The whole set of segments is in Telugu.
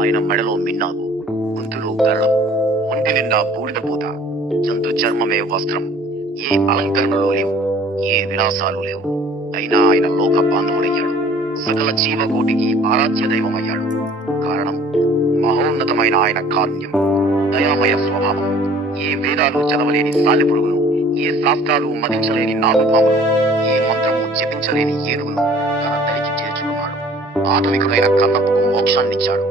ఆయన మెడలో మిన్నాగు, గొంతులో గరళం, ఒంటి నిండా బూడిద పూత, జంతు చర్మమే వస్త్రం. ఏ అలంకరణలు లేవు, ఏ విలాసాలు లేవు. అయినా ఆయన లోక బాంధవుడయ్యాడు, సకల జీవకోటికి ఆరాధ్య దైవమయ్యాడు. కారణం మహోన్నతమైన ఆయన కారుణ్యం, దయామయ స్వభావం. ఏ వేదాలు చదవలేని సాలెపురుగును, ఏ శాస్త్రాలు మదించలేని నాగుపాములు, ఏ మంత్రము జపించలేని ఏనుగును తన దరికి చేర్చుకున్నాడు. ఆధునికుడైన కన్నప్పకు మోక్షాన్నిచ్చాడు.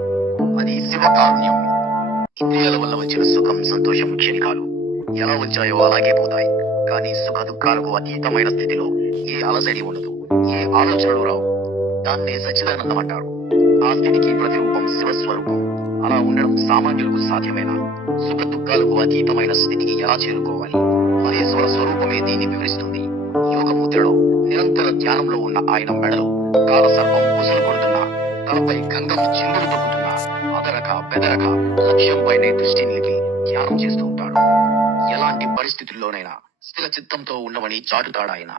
అది శివ కారుణ్యం. ఇంద్రియాల వల్ల వచ్చిన సుఖం, సంతోషం క్షణికాలు, ఎలా వచ్చాయో అలాగే పోతాయి. కానీ సుఖ దుఃఖాలకు అతీతమైన స్థితిలో ఏ అలజడి ఉండదు, ఏ ఆలోచనలు రావు. దాన్నే సచ్చిదానందం అంటారు. ఆ స్థితికి ప్రతిరూపం శివస్వరూపం. అలా ఉండడం సామాన్యులకు సాధ్యమేనా? సుఖ దుఃఖాలకు అతీతమైన స్థితికి ఎలా చేరుకోవాలి? మహేశ్వర స్వరూపమే దీన్ని వివరిస్తుంది. యోగముద్రలో నిరంతర ధ్యానంలో ఉన్న ఆయన మెడలో కాలసర్పం బుసలు కొడుతున్నా, తలపై గంగం చిందులు తొక్కుతున్నా, అదరక బెదరక లక్ష్యంపైనే దృష్టి నిలిపి ధ్యానం చేస్తూ ఉంటాడు. ఎలాంటి పరిస్థితుల్లోనైనా స్థిర చిత్తంతో ఉండవని చాటుతాడాయన.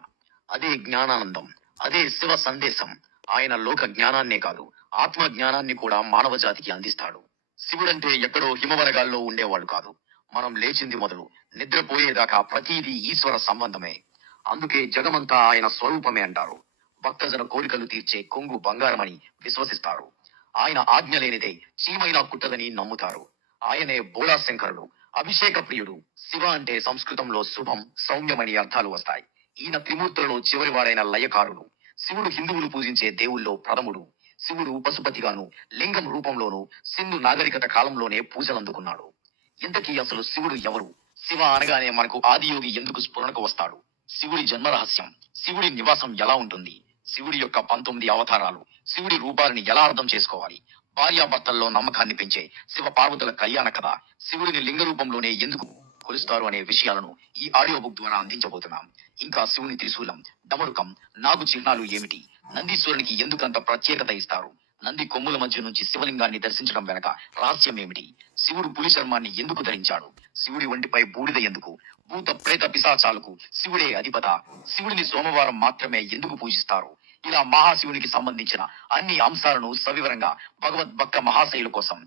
అదే జ్ఞానానందం, అదే శివ సందేశం. ఆయన లోక జ్ఞానాన్నే కాదు, ఆత్మ జ్ఞానాన్ని కూడా మానవ జాతికి అందిస్తాడు. శివుడంటే ఎక్కడో హిమవనగాల్లో ఉండేవాడు కాదు. మనం లేచింది మొదలు నిద్రపోయేదాకా ప్రతిదీ ఈశ్వర సంబంధమే. అందుకే జగమంతా ఆయన స్వరూపమే అంటారు. భక్తజన కోరికలు తీర్చే కొంగు బంగారమని విశ్వసిస్తారు. ఆయన ఆజ్ఞ లేనిదే చీమైనా కుట్టదని నమ్ముతారు. ఆయనే బోళా శంకరుడు, అభిషేక ప్రియుడు. శివ అంటే సంస్కృతంలో శుభం, సౌమ్యమని అర్థాలు వస్తాయి. ఈయన త్రిమూర్తులలో చివరివాడైన లయకారుడు. శివుడు హిందువులు పూజించే దేవుల్లో ప్రథముడు. శివుడు పశుపతిగాను, లింగం రూపంలోను సింధు నాగరికత కాలంలోనే పూజలందుకున్నాడు. ఇంతకీ అసలు శివుడు ఎవరు? శివ అనగానే మనకు ఆదియోగి ఎందుకు స్ఫురణకు వస్తాడు? శివుడి జన్మ రహస్యం, శివుడి నివాసం ఎలా ఉంటుంది, శివుడి యొక్క 19 అవతారాలు, శివుడి రూపాలని ఎలా అర్థం చేసుకోవాలి, భార్యాభర్తల్లో నమ్మకాన్ని పెంచే శివ పార్వతుల కళ్యాణ కథ, శివుడిని లింగ రూపంలోనే ఎందుకు కొలుస్తారు అనే విషయాలను ఈ ఆడియో బుక్ ద్వారా అందించబోతున్నాం. ఇంకా శివుని త్రిశూలం, డమరుకం, నాగు చిహ్నాలు ఏమిటి, నందీశ్వరునికి ఎందుకంత ప్రత్యేకత ఇస్తారు, నంది కొమ్ముల మధ్య నుంచి శివలింగాన్ని దర్శించడం వెనక రహస్యం ఏమిటి, శివుడు పులి చర్మాన్ని ఎందుకు ధరించాడు, శివుడి ఒంటిపై బూడిద ఎందుకు, భూత ప్రేత పిశాచాలకు శివుడే అధిపత, శివుడిని సోమవారం మాత్రమే ఎందుకు పూజిస్తారు? ఇలా మహాశివునికి సంబంధించిన అన్ని అంశాలను సవివరంగా భగవద్భక్త మహాశయుల కోసం